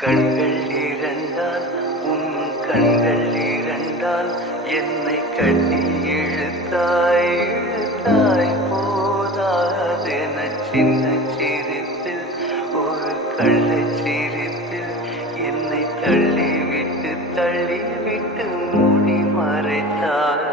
கண்கள் இரண்டால் உன் கண்கள் இரண்டால் என்னை கட்டி இழுத்தாய் இழுத்தாய் போதாதென சின்ன சிரிப்பில் ஒரு கள்ளச் சிரிப்பில் என்னை தள்ளிவிட்டு தள்ளிவிட்டு மூடி மறைத்தாய்.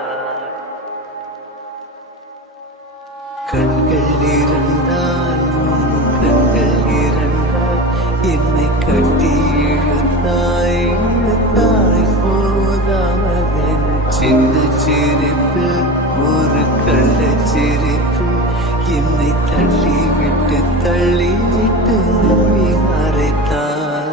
கண்கள் இரண்டால் உன் கண்கள் இரண்டால் என்னை கட்டி இழுத்தாய் இழுத்தாய் போதாதென சின்ன சிரிப்பில் ஒரு கள்ளச் சிரிப்பில் என்னை தள்ளிவிட்டு தள்ளிவிட்டு மூடி மறைத்தாய்.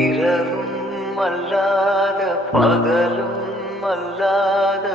இரவும் அல்லாத பகலும் அல்லாத